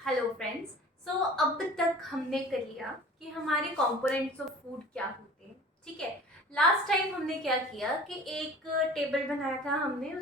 Hello friends. सो अब तक हमने कर लिया कि हमारे कंपोनेंट्स ऑफ फूड क्या होते हैं। ठीक है। लास्ट टाइम हमने क्या किया कि एक टेबल बनाया था, हमने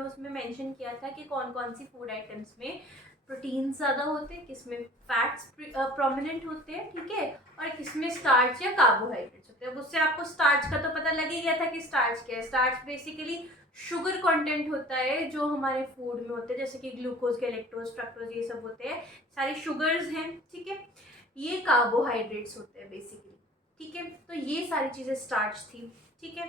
उसमें मेंशन किया था कि कौन कौन सी फूड आइटम्स में प्रोटीन ज़्यादा होते हैं, किसमें फैट्स प्रोमिनेंट होते हैं, ठीक है, और किसमें स्टार्च या कार्बोहाइड्रेट्स होते हैं। उससे आपको स्टार्च का तो पता लग ही गया था कि स्टार्च क्या है। स्टार्च बेसिकली शुगर कंटेंट होता है जो हमारे फूड में होते हैं, जैसे कि ग्लूकोज, गैलेक्टोज, फ्रक्टोज, ये सब होते हैं, सारे शुगर्स हैं। ठीक है। ये कार्बोहाइड्रेट्स होते हैं बेसिकली। ठीक है, तो ये सारी चीज़ें स्टार्च थी। ठीक है।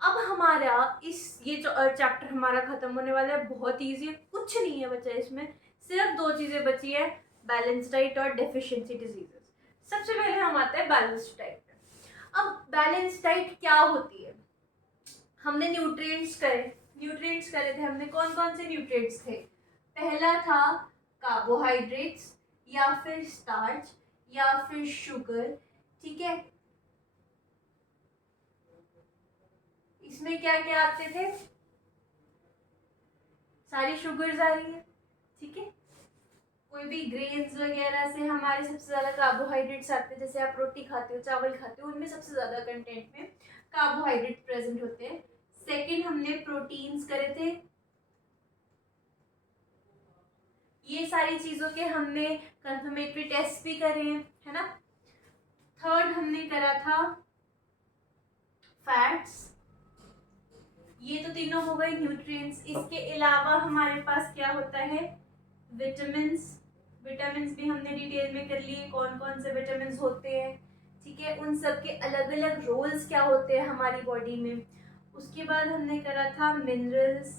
अब हमारा ये जो चैप्टर हमारा खत्म होने वाला है, बहुत ईजी है, कुछ नहीं है बचा इसमें। सिर्फ दो चीज़ें बची है, बैलेंस डाइट और डेफिशिएंसी डिजीजेस। सबसे पहले हम आते हैं बैलेंस डाइट पे। अब बैलेंस डाइट क्या होती है? हमने न्यूट्रिएंट्स करे थे। हमने कौन कौन से न्यूट्रिएंट्स थे? पहला था कार्बोहाइड्रेट्स, या फिर स्टार्च, या फिर शुगर। ठीक है। इसमें क्या क्या आते थे? सारी शुगर्स आ रही है। ठीक है। कोई भी ग्रेन्स वगैरह से हमारे सबसे ज्यादा कार्बोहाइड्रेट्स आते हैं। जैसे आप रोटी खाते हो, चावल खाते हो, उनमें सबसे ज्यादा कंटेंट में कार्बोहाइड्रेट प्रेजेंट होते हैं। सेकंड, हमने प्रोटीन्स करे थे। ये सारी चीजों के हमने कंफर्मेटरी टेस्ट भी करे हैं, है ना। थर्ड हमने करा था फैट्स। ये तो तीनों हो गए न्यूट्रिएंट्स। इसके अलावा हमारे पास क्या होता है? विटामिन्स। विटामिन्स भी हमने डिटेल में कर लिए, कौन कौन से विटामिन्स होते हैं। ठीक है, उन सब के अलग अलग रोल्स क्या होते हैं हमारी बॉडी में। उसके बाद हमने करा था मिनरल्स।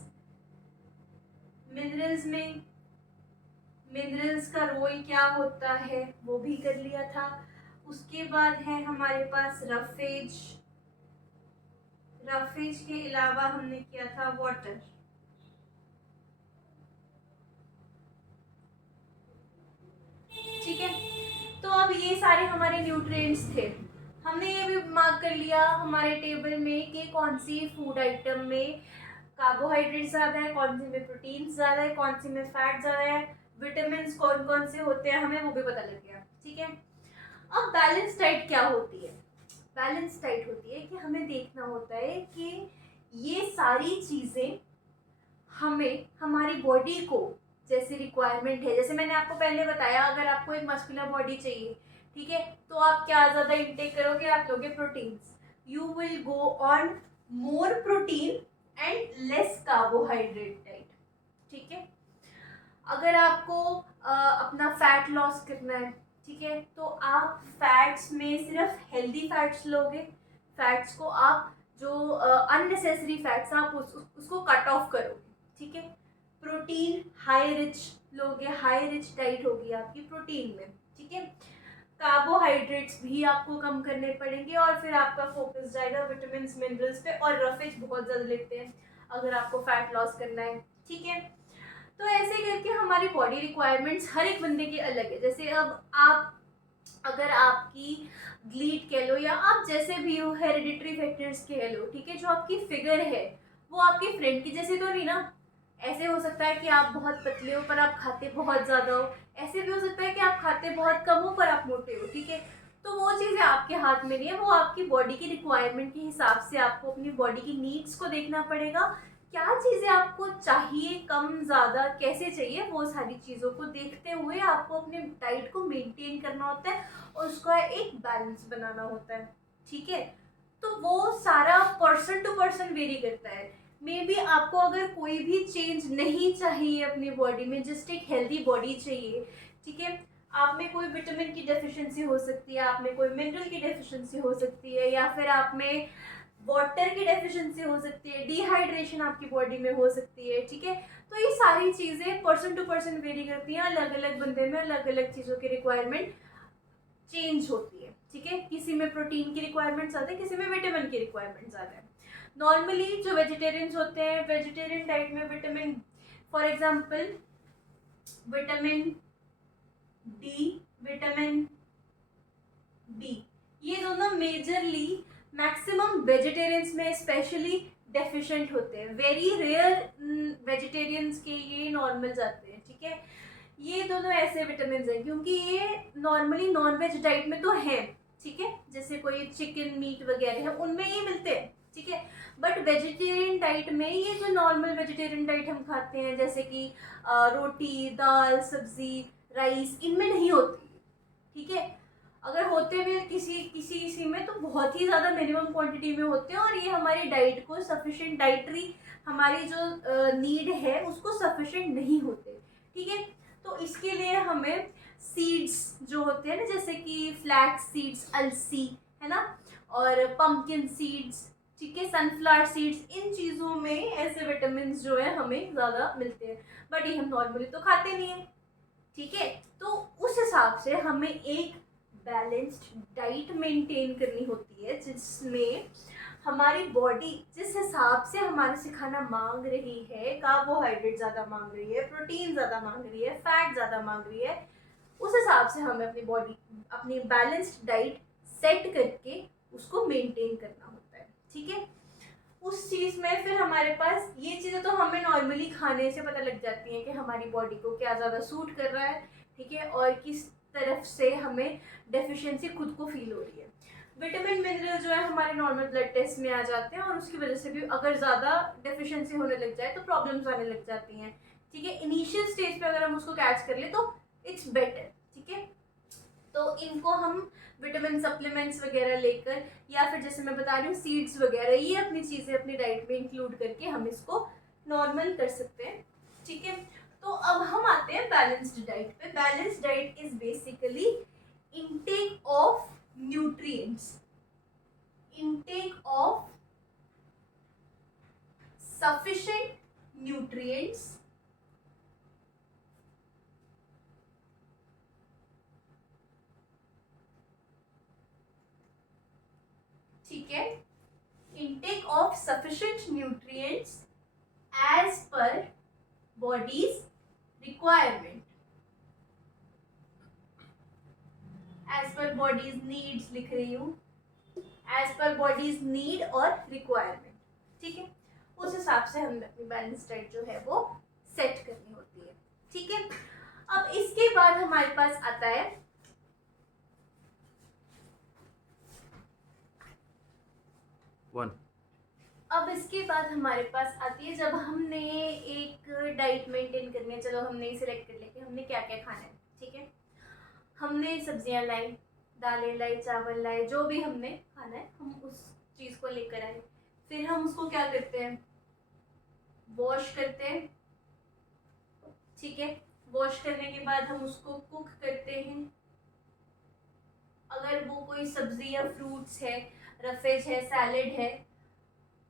मिनरल्स में मिनरल्स का रोल क्या होता है वो भी कर लिया था। उसके बाद है हमारे पास रफेज। रफेज के अलावा हमने किया था वाटर। ठीक है। तो अब ये सारे हमारे न्यूट्रिएंट्स थे। हमने ये भी मार्क कर लिया हमारे टेबल में कि कौन सी फूड आइटम में कार्बोहाइड्रेट ज़्यादा है, कौन सी में प्रोटीन ज़्यादा है, कौन सी में फैट ज़्यादा है, विटामिन कौन कौन से होते हैं, हमें वो भी पता लग गया। ठीक है। अब बैलेंस डाइट क्या होती है? बैलेंस डाइट होती है कि हमें देखना होता है कि ये सारी चीज़ें हमें हमारी बॉडी को जैसे रिक्वायरमेंट है। जैसे मैंने आपको पहले बताया, अगर आपको एक मस्कुलर बॉडी चाहिए, ठीक है, तो आप क्या ज़्यादा इंटेक करोगे? आप लोगे proteins. You will go on more protein and less carbohydrate diet. ठीक है। अगर आपको अपना फैट लॉस करना है, ठीक है, तो आप फैट्स में सिर्फ हेल्दी फैट्स लोगे। फैट्स को आप जो अननेसेसरी फैट्स आप उसको कट ऑफ करोगे। ठीक है। प्रोटीन हाई रिच लोगे, हाई रिच डाइट होगी आपकी प्रोटीन में। ठीक है। कार्बोहाइड्रेट्स भी आपको कम करने पड़ेंगे और फिर आपका फोकस जाएगा विटामिन मिनरल्स पे। और रफेज बहुत ज़्यादा लेते हैं अगर आपको फैट लॉस करना है। ठीक है। तो ऐसे करके हमारी बॉडी रिक्वायरमेंट्स हर एक बंदे की अलग है। जैसे अब आप, अगर आपकी ग्लीट कह लो या आप जैसे भी हो, हेरिडिटरी फैक्टर्स कह लो, ठीक है, जो आपकी फिगर है वो आपके फ्रेंड की जैसे तो नहीं ना। ऐसे हो सकता है कि आप बहुत पतले हो पर आप खाते बहुत ज़्यादा हो। ऐसे भी हो सकता है कि आप खाते बहुत कम हो पर आप मोटे हो। ठीक है। तो वो चीज़ें आपके हाथ में नहीं है, वो आपकी बॉडी की रिक्वायरमेंट के हिसाब से आपको अपनी बॉडी की नीड्स को देखना पड़ेगा। क्या चीज़ें आपको चाहिए, कम ज़्यादा कैसे चाहिए, वो सारी चीज़ों को देखते हुए आपको अपने डाइट को मेंटेन करना होता है और उसका एक बैलेंस बनाना होता है। ठीक है। तो वो सारा पर्सन टू पर्सन वेरी करता है। मे बी आपको अगर कोई भी चेंज नहीं चाहिए अपनी बॉडी में, जस्ट एक हेल्दी बॉडी चाहिए। ठीक है। आप में कोई विटामिन की डेफिशिएंसी हो सकती है, आप में कोई मिनरल की डेफिशिएंसी हो सकती है, या फिर आप में वाटर की डेफिशिएंसी हो सकती है, डिहाइड्रेशन आपकी बॉडी में हो सकती है। ठीक है। तो ये सारी चीज़ें पर्सन टू पर्सन वेरी करती हैं। अलग अलग बंदे में अलग अलग चीज़ों की रिक्वायरमेंट चेंज होती है। ठीक है। किसी में प्रोटीन की रिक्वायरमेंट ज़्यादा है, किसी में विटामिन की रिक्वायरमेंट ज़्यादा है। नॉर्मली जो वेजिटेरियंस होते हैं, वेजिटेरियन डाइट में vitamin, for example vitamin D, vitamin B, ये दोनों मेजरली मैक्सिमम वेजिटेरियंस में स्पेशली डेफिशिएंट होते हैं। वेरी रेयर वेजिटेरियंस के ये नॉर्मल जाते हैं। ठीक है। ये दोनों ऐसे विटामिन हैं क्योंकि ये नॉर्मली नॉनवेज डाइट में तो है, ठीक है, जैसे कोई चिकन मीट वगैरह है उनमें ये मिलते हैं, ठीक है। बट वेजिटेरियन डाइट में ये जो नॉर्मल वेजिटेरियन डाइट हम खाते हैं जैसे कि रोटी, दाल, सब्जी, राइस, इनमें नहीं होती, ठीक है। अगर होते भी किसी किसी किसी में तो बहुत ही ज़्यादा मिनिमम क्वांटिटी में होते हैं और ये हमारी डाइट को सफिशिएंट, डाइटरी हमारी जो नीड है उसको सफिशिएंट नहीं होते, ठीक है। तो इसके लिए हमें सीड्स जो होते हैं ना, जैसे कि फ्लैक्स सीड्स, अलसी, है ना, और पंपकिन सीड्स, ठीक है, सनफ्लावर सीड्स, इन चीज़ों में ऐसे विटामिन जो है हमें ज़्यादा मिलते हैं, बट ये हम नॉर्मली तो खाते नहीं हैं, ठीक है। तो उस हिसाब से हमें एक बैलेंस्ड डाइट मेंटेन करनी होती है जिसमें हमारी बॉडी जिस हिसाब से हमारे से खाना मांग रही है, कार्बोहाइड्रेट ज़्यादा मांग रही है, प्रोटीन ज़्यादा मांग रही है, फैट ज़्यादा मांग रही है, उस हिसाब से हमें अपनी बॉडी, अपनी बैलेंस्ड डाइट सेट करके उसको मेंटेन करना होता है, ठीक है। उस चीज़ में फिर हमारे पास ये चीज़ें तो हमें नॉर्मली खाने से पता लग जाती हैं कि हमारी बॉडी को क्या ज़्यादा सूट कर रहा है, ठीक है, और किस तरफ से हमें डेफिशिएंसी खुद को फील हो रही है। विटामिन मिनरल जो है हमारे नॉर्मल ब्लड टेस्ट में आ जाते हैं और उसकी वजह से भी अगर ज़्यादा डेफिशिएंसी होने लग जाए तो प्रॉब्लम्स आने लग जाती हैं, ठीक है। इनिशियल स्टेज पे अगर हम उसको कैच कर ले तो इट्स बेटर, ठीक है। तो इनको हम विटामिन सप्लीमेंट्स वगैरह लेकर या फिर जैसे मैं बता रही हूँ सीड्स वगैरह, ये अपनी चीज़ें अपनी डाइट में इंक्लूड करके हम इसको नॉर्मल कर सकते हैं, ठीक है। तो अब हम आते हैं बैलेंस्ड डाइट पे। Balanced diet is basically intake of nutrients, intake of sufficient nutrients ठीक है, intake of sufficient nutrients as per body's requirement, as per body's needs लिख रही हूँ, as per body's need और requirement, ठीक है। उस हिसाब से हमें अपनी बैलेंस डाइट जो है वो सेट करनी होती है, ठीक है। अब इसके बाद हमारे पास आता है अब इसके बाद हमारे पास आती है जब हमने एक डाइट मेंटेन करनी है, चलो हमने सिलेक्ट कर लिया कि हमने क्या क्या खाना है, ठीक है। हमने सब्जियां लाई, दालें लाई, चावल लाए, जो भी हमने खाना है हम उस चीज़ को लेकर आए, फिर हम उसको क्या करते हैं, वॉश करते हैं, ठीक है। वॉश करने के बाद हम उसको कुक करते हैं। अगर वो कोई सब्जी या फ्रूट्स है, रफेज है, सैलेड है,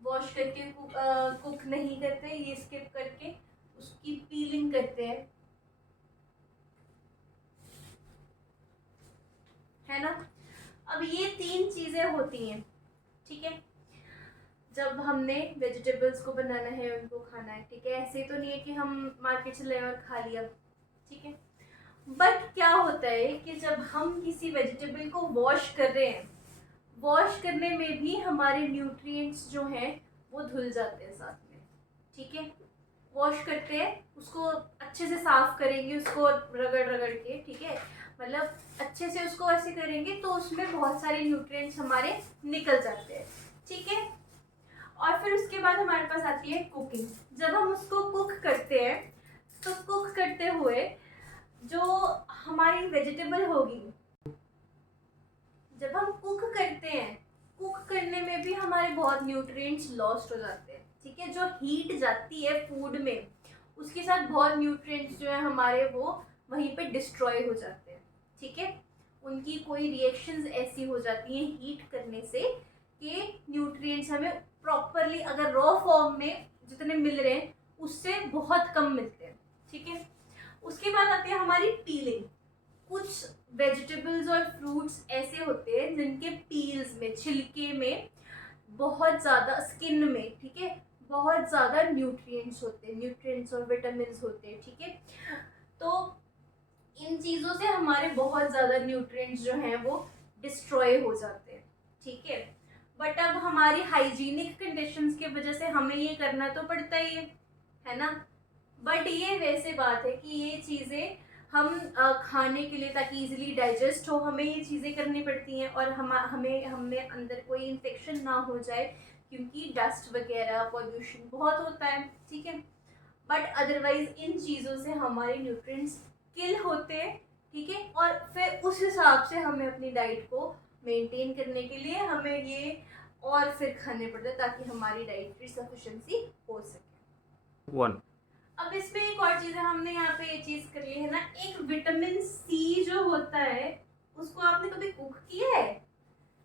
वॉश करके कुक नहीं करते, ये स्किप करके उसकी पीलिंग करते हैं, है ना। अब ये 3 चीज़ें होती हैं, ठीक है, जब हमने वेजिटेबल्स को बनाना है, उनको खाना है, ठीक है। ऐसे तो नहीं है कि हम मार्केट से ले और खा लिया, ठीक है। बट क्या होता है कि जब हम किसी वेजिटेबल को वॉश कर रहे हैं, वॉश करने में भी हमारे न्यूट्रिएंट्स जो हैं वो धुल जाते हैं साथ में, ठीक है। वॉश करते हैं, उसको अच्छे से साफ करेंगे, उसको रगड़ रगड़ के, ठीक है, मतलब अच्छे से उसको ऐसे करेंगे तो उसमें बहुत सारे न्यूट्रिएंट्स हमारे निकल जाते हैं, ठीक है। और फिर उसके बाद हमारे पास आती है कुकिंग। जब हम उसको कुक करते हैं तो कुक करते हुए जो हमारी वेजिटेबल होगी, जब हम कुक करते हैं, कुक करने में भी हमारे बहुत न्यूट्रिएंट्स लॉस्ट हो जाते हैं, ठीक है। जो हीट जाती है फूड में उसके साथ बहुत न्यूट्रिएंट्स जो है हमारे वो वहीं पे डिस्ट्रॉय हो जाते हैं, ठीक है। उनकी कोई रिएक्शंस ऐसी हो जाती हैं हीट करने से कि न्यूट्रिएंट्स हमें प्रॉपरली अगर रॉ फॉर्म में जितने मिल रहे हैं उससे बहुत कम मिलते हैं, ठीक है। उसके बाद आती है हमारी पीलिंग। कुछ वेजिटेबल्स और फ्रूट्स ऐसे होते हैं जिनके पील्स में, छिलके में बहुत ज़्यादा, स्किन में, ठीक है, बहुत ज़्यादा न्यूट्रिएंट्स होते हैं, न्यूट्रिएंट्स और विटामिन होते हैं, ठीक है। तो इन चीज़ों से हमारे बहुत ज़्यादा न्यूट्रिएंट्स जो हैं वो डिस्ट्रॉय हो जाते हैं, ठीक है। बट अब हमारी हाइजीनिक कंडीशंस की वजह से हमें ये करना तो पड़ता ही है ना। बट ये वैसे बात है कि ये चीज़ें हम खाने के लिए ताकि इजीली डाइजेस्ट हो हमें ये चीज़ें करनी पड़ती हैं, और हमें अंदर कोई इन्फेक्शन ना हो जाए, क्योंकि डस्ट वगैरह पॉल्यूशन बहुत होता है, ठीक है। बट अदरवाइज इन चीज़ों से हमारे न्यूट्रिएंट्स किल होते हैं, ठीक है। और फिर उस हिसाब से हमें अपनी डाइट को मेंटेन करने के लिए हमें ये और फिर खाने पड़ते हैं ताकि हमारी डाइट की सफिशिएंसी हो सके। 1 अब इसमें एक और चीज़ है, हमने यहाँ पे ये चीज़ कर ली है ना, एक विटामिन सी जो होता है उसको आपने कभी कुक किया है?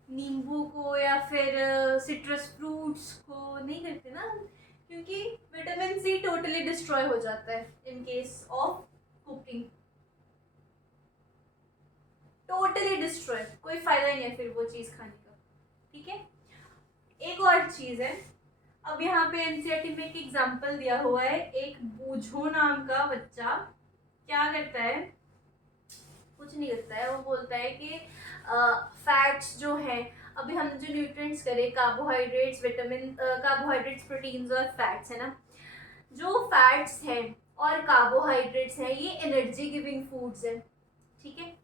नींबू को या फिर सिट्रस फ्रूट्स को नहीं करते ना, क्योंकि विटामिन सी टोटली डिस्ट्रॉय हो जाता है in case of cooking, totally destroy, कोई फायदा ही नहीं है फिर वो चीज़ खाने का, ठीक है। एक और चीज़ है, अब यहाँ पे एनसीईआरटी में एक एग्जांपल दिया हुआ है, एक बूझो नाम का बच्चा क्या करता है, कुछ नहीं करता है, वो बोलता है कि फैट्स जो हैं, अभी हम जो न्यूट्रिएंट्स करें, कार्बोहाइड्रेट्स, विटामिन, कार्बोहाइड्रेट्स, प्रोटीन्स और फैट्स है ना, जो फैट्स हैं और कार्बोहाइड्रेट्स हैं ये एनर्जी गिविंग फूड्स हैं, ठीक है।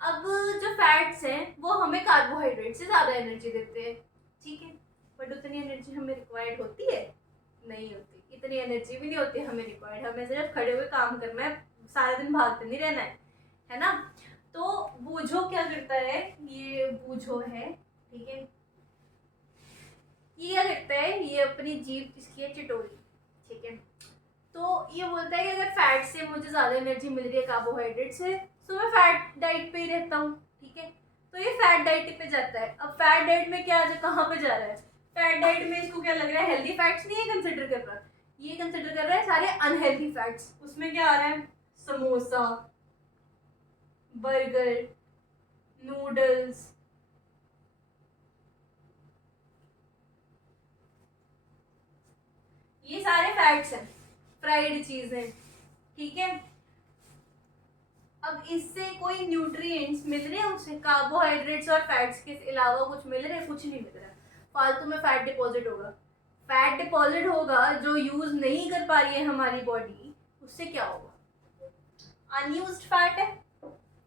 अब जो फैट्स हैं वो हमें कार्बोहाइड्रेट से ज़्यादा एनर्जी देते हैं, ठीक है, बट उतनी एनर्जी हमें रिक्वायर्ड होती है? नहीं होती, इतनी एनर्जी भी नहीं होती हमें रिक्वायर्ड, हमें सिर्फ खड़े हुए काम करना है, सारा दिन भागते नहीं रहना है ना। तो बूझो क्या करता है, ये बूझो है, ठीक है, ये क्या करता है, ये अपनी जीभ इसकी है चिटोरी, ठीक है। तो ये बोलता है कि अगर फैट से मुझे ज़्यादा एनर्जी मिल रही है कार्बोहाइड्रेट से, तो मैं फैट डाइट पे ही रहता हूँ, ठीक है। तो ये फैट डाइट पे जाता है। अब फैट डाइट में क्या कहाँ पे जा रहा है, फैट डाइट में इसको क्या लग रहा है, हेल्दी फैट्स नहीं है कंसिडर कर रहा, ये कंसिडर कर रहा है सारे अनहेल्दी फैट्स। उसमें क्या आ रहा है, समोसा, बर्गर, नूडल्स, ये सारे फैट्स हैं, फ्राइड चीजें, ठीक है। अब इससे कोई न्यूट्रिएंट्स मिल रहे हैं उसे, कार्बोहाइड्रेट्स और फैट्स के अलावा कुछ मिल रहे हैं? कुछ नहीं मिल रहा है, फालतू में फैट डिपॉजिट होगा, फैट डिपॉजिट होगा जो यूज नहीं कर पा रही है हमारी बॉडी, उससे क्या होगा, अनयूज्ड फैट है,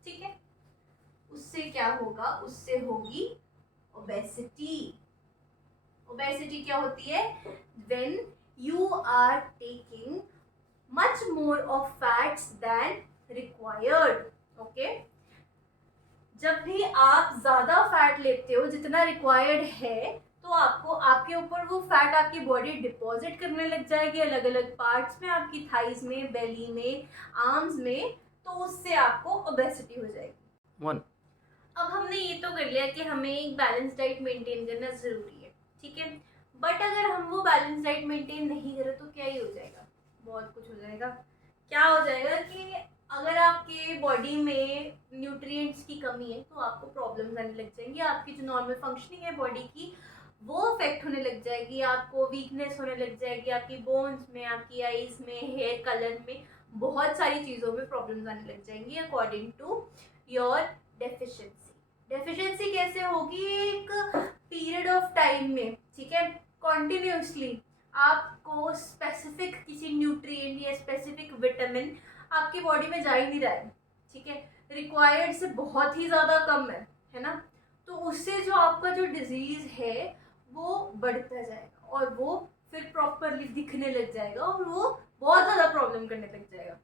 ठीक है, उससे क्या होगा, उससे होगी ओबेसिटी। ओबेसिटी क्या होती है, when you are taking much more of fats than required, okay? जब भी आप ज़्यादा फैट लेते हो जितना रिक्वायर्ड है, तो आपको आपके ऊपर वो फैट आपकी बॉडी डिपॉजिट करने लग जाएगी अलग अलग पार्ट्स में, आपकी थाइज में, बेली में, आर्म्स में, तो उससे आपको ओबेसिटी हो जाएगी। 1 अब हमने ये तो कर लिया कि हमें एक बैलेंस डाइट मेंटेन करना ज़रूरी है, ठीक है। बट अगर हम वो बैलेंस डाइट मेंटेन नहीं करें तो क्या ही हो जाएगा, बहुत कुछ हो जाएगा। क्या हो जाएगा कि अगर आपके बॉडी में न्यूट्रिएंट्स की कमी है तो आपको प्रॉब्लम्स आने लग जाएंगी, आपकी जो नॉर्मल फंक्शनिंग है बॉडी की वो अफेक्ट होने लग जाएगी, आपको वीकनेस होने लग जाएगी, आपकी बोन्स में, आपकी आईज में, हेयर कलर में, बहुत सारी चीज़ों में प्रॉब्लम्स आने लग जाएंगी according to your deficiency. Deficiency कैसे होगी, एक पीरियड ऑफ टाइम में, ठीक है, कॉन्टिन्यूसली आपको स्पेसिफिक किसी न्यूट्रिएंट या स्पेसिफिक विटामिन आपकी बॉडी में जा ही नहीं रहा है, ठीक है, रिक्वायर्ड से बहुत ही ज़्यादा कम है ना, तो उससे जो आपका जो डिजीज़ है वो बढ़ता जाएगा और वो फिर प्रॉपरली दिखने लग जाएगा और वो बहुत ज़्यादा प्रॉब्लम करने लग जाएगा,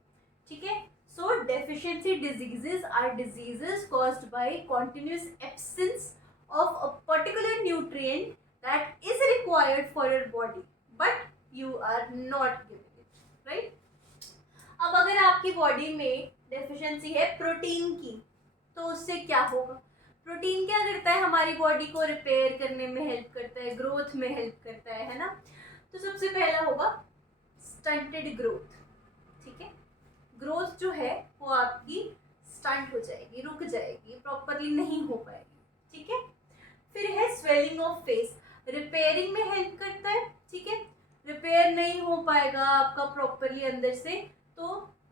ठीक है। So deficiency diseases are diseases caused by continuous absence of a particular nutrient that is required for your body, but you are not giving it, right? अब अगर आपकी बॉडी में डेफिशिएंसी है प्रोटीन की, तो उससे क्या होगा, प्रोटीन क्या करता है, हमारी बॉडी को रिपेयर करने में हेल्प करता है, ग्रोथ में हेल्प करता है ना। तो सबसे पहला होगा स्टंटेड ग्रोथ, ठीक है, ग्रोथ जो है वो आपकी स्टंट हो जाएगी, रुक जाएगी, प्रॉपरली नहीं हो पाएगी, ठीक है। फिर है स्वेलिंग ऑफ फेस, रिपेयरिंग में हेल्प करता है, ठीक है, रिपेयर नहीं हो पाएगा आपका प्रॉपरली अंदर से, तो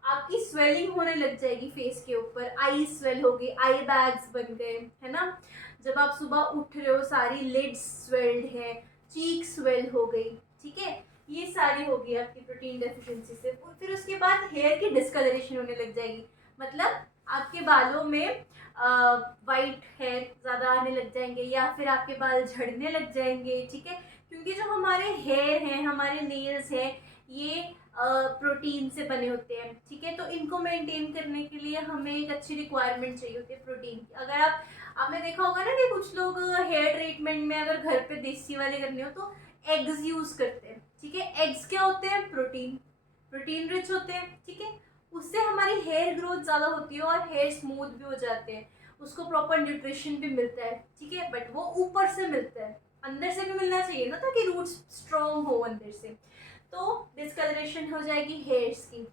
आपकी स्वेलिंग होने लग जाएगी फेस के ऊपर, आई स्वेल हो गई, आई बैग्स बन गए, है ना, जब आप सुबह उठ रहे हो सारी लिड्स स्वेल्ड है, चीक स्वेल हो गई, ठीक है, ये सारी होगी आपकी प्रोटीन डेफिशिएंसी से। फिर उसके बाद हेयर की डिस्कलरेशन होने लग जाएगी, मतलब आपके बालों में वाइट हेयर ज़्यादा आने लग जाएंगे या फिर आपके बाल झड़ने लग जाएंगे, ठीक है। क्योंकि जो हमारे हेयर हैं, हमारे नेल्स हैं, ये प्रोटीन से बने होते हैं, ठीक है। तो इनको मेंटेन करने के लिए हमें एक अच्छी रिक्वायरमेंट चाहिए होती है प्रोटीन की। अगर आपने देखा होगा ना कि कुछ लोग हेयर ट्रीटमेंट में अगर घर पे देसी वाले करने हो तो एग्स यूज करते हैं, ठीक है। एग्स क्या होते हैं? प्रोटीन रिच होते हैं, ठीक है। उससे हमारी हेयर ग्रोथ ज़्यादा होती है और हेयर स्मूथ भी हो जाते हैं, उसको प्रॉपर न्यूट्रिशन भी मिलता है, ठीक है। बट वो ऊपर से मिलता है, अंदर से भी मिलना चाहिए ना, ताकि रूट्स स्ट्रॉन्ग हो अंदर से। तो डिस्कलरेशन हो जाएगी हेयर्स की,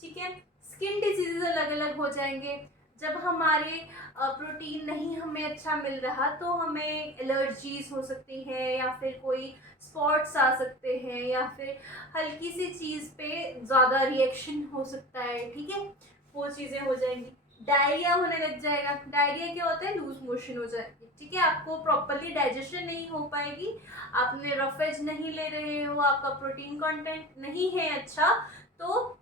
ठीक है। स्किन डिजीजेज अलग अलग हो जाएंगे। जब हमारे प्रोटीन नहीं हमें अच्छा मिल रहा तो हमें एलर्जीज हो सकती है, या फिर कोई स्पॉट्स आ सकते हैं, या फिर हल्की सी चीज़ पे ज़्यादा रिएक्शन हो सकता है, ठीक है। वो चीज़ें हो जाएंगी। डायरिया होने लग जाएगा। डायरिया क्या होता है? लूज मोशन हो जाएगी, ठीक है। आपको प्रॉपरली डाइजेशन नहीं हो पाएगी, आपने रफेज नहीं ले रहे हो, आपका प्रोटीन कंटेंट नहीं है अच्छा, तो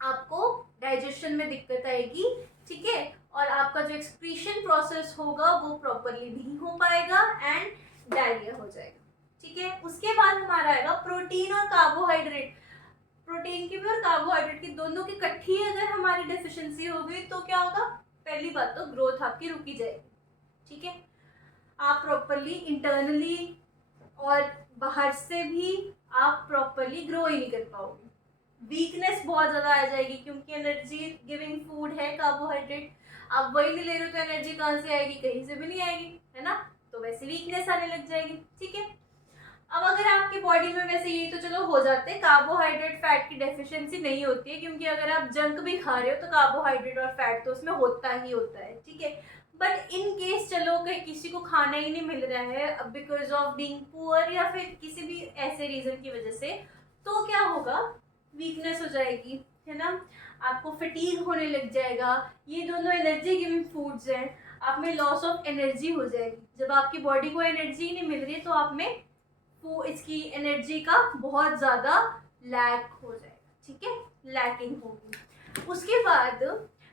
आपको डाइजेशन में दिक्कत आएगी, ठीक है। और आपका जो एक्सक्रीशन प्रोसेस होगा वो प्रॉपरली नहीं हो पाएगा एंड डायरिया हो जाएगा, ठीक है। उसके बाद हमारा आएगा प्रोटीन और कार्बोहाइड्रेट। प्रोटीन की भी और कार्बोहाइड्रेट की दोनों की इकट्ठी अगर हमारी डेफिशिएंसी हो गई तो क्या होगा? पहली बात तो ग्रोथ आपकी रुकी जाएगी, ठीक है। आप प्रॉपरली इंटरनली और बाहर से भी आप प्रॉपरली ग्रो ही नहीं कर पाओगे। वीकनेस बहुत ज़्यादा आ जाएगी, क्योंकि एनर्जी गिविंग फूड है कार्बोहाइड्रेट। आप वही नहीं ले रहे हो तो एनर्जी कहाँ से आएगी? कहीं से भी नहीं आएगी, है ना। तो वैसे वीकनेस आने लग जाएगी, ठीक है। अब अगर आपकी बॉडी में वैसे ये तो चलो हो जाते हैं, कार्बोहाइड्रेट फैट की डेफिशिएंसी नहीं होती है, क्योंकि अगर आप जंक भी खा रहे हो तो कार्बोहाइड्रेट और फैट तो उसमें होता ही होता है, ठीक है। बट इन केस चलो कहीं किसी को खाना ही नहीं मिल रहा है बिकॉज ऑफ बीइंग पुअर या फिर किसी भी ऐसे रीजन की वजह से, तो क्या होगा? वीकनेस हो जाएगी, है ना। आपको फटीग होने लग जाएगा। ये दोनों एनर्जी गिविंग फूड्स हैं, आप में लॉस ऑफ एनर्जी हो जाएगी। जब आपकी बॉडी को एनर्जी नहीं मिल रही तो आप में वो इसकी एनर्जी का बहुत ज़्यादा लैक हो जाएगा, ठीक है, लैकिंग होगी। उसके बाद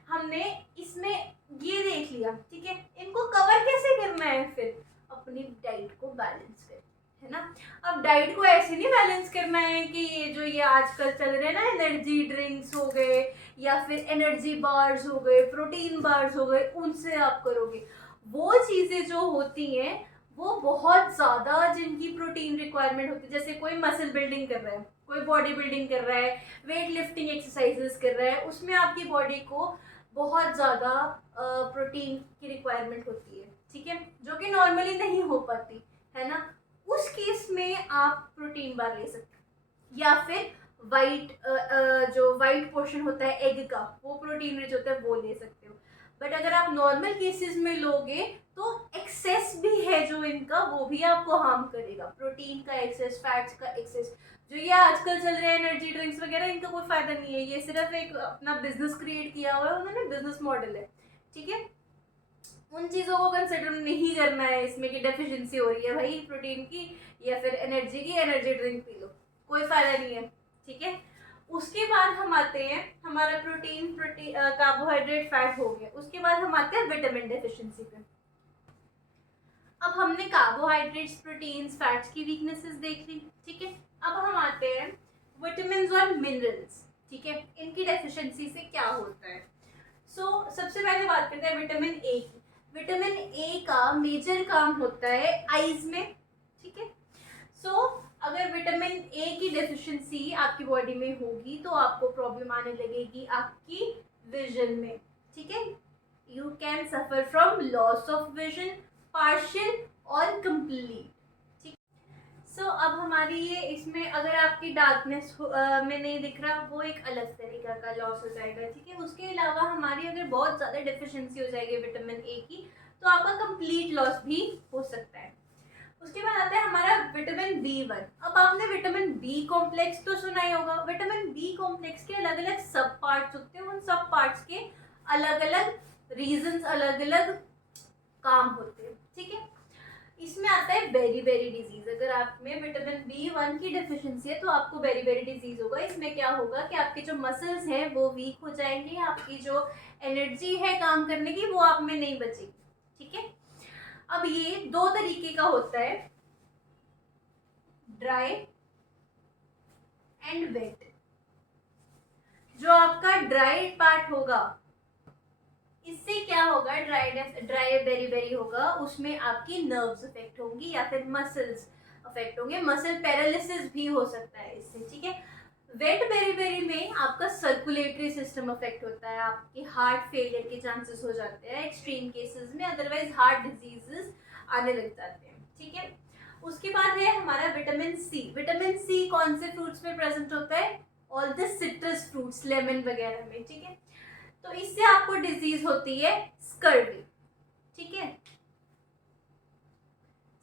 हमने इसमें ये देख लिया, ठीक है। इनको कवर कैसे करना है? फिर अपनी डाइट को बैलेंस कर, है ना। अब डाइट को ऐसे नहीं बैलेंस करना है कि ये आजकल चल रहे हैं ना, एनर्जी ड्रिंक्स हो गए या फिर एनर्जी बार्स हो गए, प्रोटीन बार्स हो गए, उनसे आप करोगे। वो चीज़ें जो होती हैं वो बहुत ज़्यादा जिनकी प्रोटीन रिक्वायरमेंट होती है, जैसे कोई मसल बिल्डिंग कर रहा है, कोई बॉडी बिल्डिंग कर रहा है, वेट लिफ्टिंग एक्सरसाइजेस कर रहा है, उसमें आपकी बॉडी को बहुत ज़्यादा प्रोटीन की रिक्वायरमेंट होती है, ठीक है, जो कि नॉर्मली नहीं हो पाती, है ना। उस केस में आप प्रोटीन बार ले सकते हो, या फिर जो वाइट पोर्शन होता है एग का, वो प्रोटीन रिच होता है, वो ले सकते हो। बट अगर आप नॉर्मल केसेस में लोगे तो एक्सेस भी है जो इनका, वो भी आपको हार्म करेगा। प्रोटीन का एक्सेस, फैट्स का एक्सेस, जो ये आजकल चल रहे हैं एनर्जी ड्रिंक्स वगैरह, इनका कोई फायदा नहीं है। ये सिर्फ एक अपना बिजनेस क्रिएट किया हुआ है उन्होंने, बिजनेस मॉडल है, ठीक है। उन चीज़ों को कंसिडर नहीं करना है इसमें कि डेफिशिएंसी हो रही है भाई प्रोटीन की या फिर एनर्जी की, एनर्जी ड्रिंक पी लो, कोई फायदा नहीं है, ठीक है। उसके बाद हम आते हैं, हमारा प्रोटीन कार्बोहाइड्रेट फैट हो गया। उसके बाद हम आते हैं विटामिन डेफिशिएंसी पे। अब हमने कार्बोहाइड्रेट्स, प्रोटीन्स, फैट्स की वीकनेसेस देख ली, ठीक है। अब हम आते हैं विटामिन और मिनरल्स, ठीक है, इनकी डेफिशिएंसी से क्या होता है। सबसे पहले बात करते हैं विटामिन ए की। विटामिन ए का मेजर काम होता है आईज में, ठीक है। अगर विटामिन ए की डेफिशिएंसी आपकी बॉडी में होगी तो आपको प्रॉब्लम आने लगेगी आपकी विजन में, ठीक है। You can suffer from loss of vision, partial और कंप्लीट, ठीक। अब हमारी ये इसमें अगर आपकी डार्कनेस में नहीं दिख रहा, वो एक अलग तरीका का लॉस हो जाएगा, ठीक है। उसके अलावा हमारी अगर बहुत ज़्यादा डेफिशिएंसी हो जाएगी विटामिन ए की तो आपका कंप्लीट लॉस भी हो सकता है। उसके बाद आता है हमारा विटामिन बी1। अब आपने विटामिन बी कॉम्प्लेक्स तो सुना ही होगा। विटामिन बी कॉम्प्लेक्स के अलग अलग सब पार्ट्स होते हैं, उन सब पार्ट्स के अलग अलग रीजंस, अलग अलग काम होते हैं, ठीक है। इसमें आता है बेरी बेरी डिजीज। अगर आप में विटामिन B1 की डेफिशिएंसी है तो आपको बेरी बेरी डिजीज होगा। इसमें क्या होगा कि आपके जो मसल्स हैं वो वीक हो जाएंगे, आपकी जो एनर्जी है काम करने की वो आप में नहीं बचेगी। ठीक है, अब ये दो तरीके का होता है, ड्राई एंड वेट। जो आपका ड्राई पार्ट होगा इससे क्या होगा, ड्राई बेरी बेरी होगा, उसमें आपकी नर्व्स अफेक्ट होंगी या फिर मसल्स अफेक्ट होंगे, मसल पैरालिसिस भी हो सकता है इससे। ठीक है, वेट बेरी बेरी में आपका सर्कुलेटरी सिस्टम अफेक्ट होता है, आपके हार्ट फेलियर के चांसेस हो जाते हैं एक्सट्रीम केसेस में, अदरवाइज हार्ट डिजीजेस आने लग जाते हैं। ठीक है, उसके बाद है हमारा विटामिन सी। विटामिन सी कौन से फ्रूट्स में प्रेजेंट होता है, all the citrus fruits, lemon वगैरह में। ठीक है, तो इससे आपको डिजीज होती है स्कर्वी। ठीक है,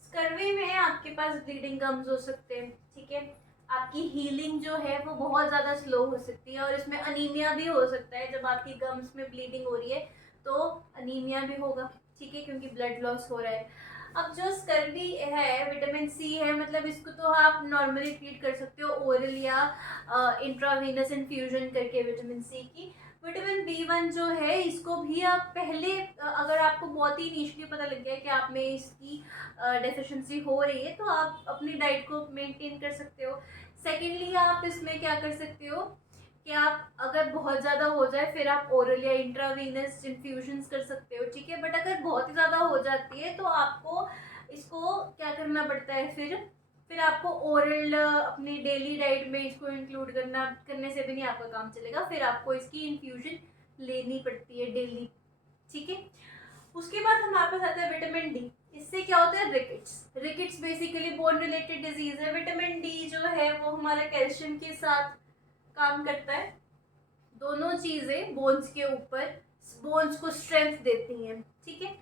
स्कर्वी में आपके पास ब्लीडिंग गम्स हो सकते हैं। ठीक है, आपकी हीलिंग जो है वो बहुत ज़्यादा स्लो हो सकती है और इसमें अनीमिया भी हो सकता है। जब आपकी गम्स में ब्लीडिंग हो रही है तो अनीमिया भी होगा। ठीक है, क्योंकि ब्लड लॉस हो रहा है। अब जो स्कर्वी है, विटामिन सी है, मतलब इसको तो आप नॉर्मली ट्रीट कर सकते हो ओरल या इंट्रावेनस इन्फ्यूजन करके विटामिन सी की। विटामिन B1 जो है इसको भी आप पहले अगर आपको बहुत ही इनिशियली पता लग गया कि आप में इसकी डेफिशिएंसी हो रही है तो आप अपनी डाइट को मेंटेन कर सकते हो। सेकेंडली आप इसमें क्या कर सकते हो कि आप अगर बहुत ज़्यादा हो जाए फिर आप ओरल या इंट्रावेनस इन्फ्यूजन्स कर सकते हो। ठीक है, बट अगर बहुत ही ज़्यादा हो जाती है तो आपको इसको क्या करना पड़ता है, फिर आपको ओरल अपनी डेली डाइट में इसको इंक्लूड करने से भी नहीं आपका काम चलेगा, फिर आपको इसकी इन्फ्यूजन लेनी पड़ती है डेली। ठीक है, उसके बाद हमारे पास आता है विटामिन डी। इससे क्या होता है, rickets. Rickets basically bone related disease है। विटामिन डी जो है वो हमारे कैल्शियम के साथ काम करता है। दोनों चीज़ें बोन्स के ऊपर बोन्स को स्ट्रेंथ देती हैं। ठीक है,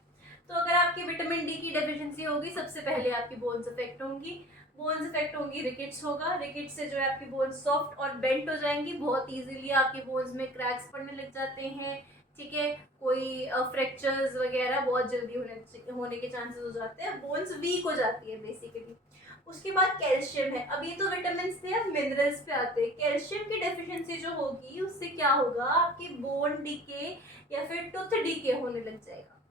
तो अगर आपकी विटामिन डी की डेफिशिएंसी होगी सबसे पहले आपकी बोन्स अफेक्ट होंगी। बोन्स अफेक्ट होंगी, रिकेट्स होगा। रिकेट्स से जो है आपकी बोन्स सॉफ्ट और बेंट हो जाएंगी, बहुत इजीली आपकी बोन्स में क्रैक्स पड़ने लग जाते हैं। ठीक है, कोई फ्रैक्चर्स वगैरह बहुत जल्दी होने के चांसेस हो जाते हैं, बोन्स वीक हो जाती है बेसिकली। उसके बाद कैल्शियम है। अब ये तो विटामिन थे, अब मिनरल्स पे आते हैं। कैल्शियम की डेफिशिएंसी जो होगी उससे क्या होगा, आपकी बोन डीके या फिर टूथ डीके होने लग जाएगा।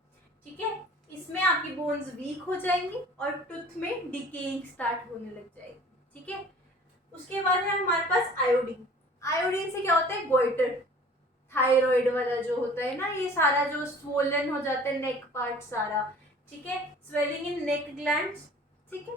ठीक है, इसमें आपकी बोन्स वीक हो जाएंगी और टूथ में डिकेइंग स्टार्ट होने लग जाएगी। ठीक है, उसके बाद है हमारे पास आयोडीन। आयोडीन से क्या होता है, गोइटर, थायराइड वाला जो होता है ना, ये सारा जो स्वोलन हो जाता है नेक पार्ट सारा। ठीक है, स्वेलिंग इन नेक ग्लैंड्स। ठीक है,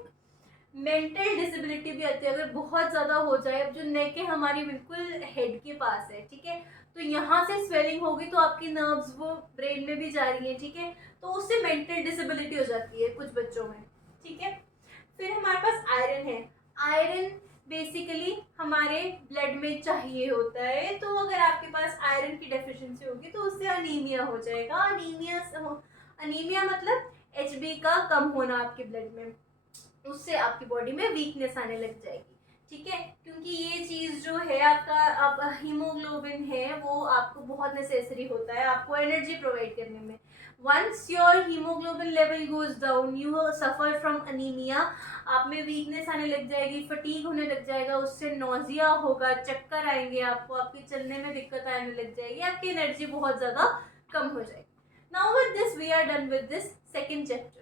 मेंटल डिसेबिलिटी भी आती है अगर बहुत ज़्यादा हो जाए। अब जो नेक है हमारी बिल्कुल हेड के पास है। ठीक है, तो यहाँ से स्वेलिंग होगी तो आपकी नर्व्स वो ब्रेन में भी जा रही है। ठीक है, तो उससे मेंटल डिसेबिलिटी हो जाती है कुछ बच्चों में। ठीक है, फिर हमारे पास आयरन है। आयरन बेसिकली हमारे ब्लड में चाहिए होता है, तो अगर आपके पास आयरन की डेफिशिएंसी होगी तो उससे अनीमिया हो जाएगा। अनीमिया मतलब HB का कम होना आपके ब्लड में, उससे आपकी बॉडी में वीकनेस आने लग जाएगी। ठीक है, क्योंकि ये चीज़ जो है आपका, अब हीमोग्लोबिन है वो आपको बहुत नेसेसरी होता है आपको एनर्जी प्रोवाइड करने में। Once your haemoglobin level goes down you suffer from anaemia. आप में वीकनेस आने लग जाएगी, फटीग होने लग जाएगा, उससे नोजिया होगा, चक्कर आएंगे आपको, आपके चलने में दिक्कत आने लग जाएगी, आपकी एनर्जी बहुत ज़्यादा कम हो जाएगी। Now with this we are done with this second chapter.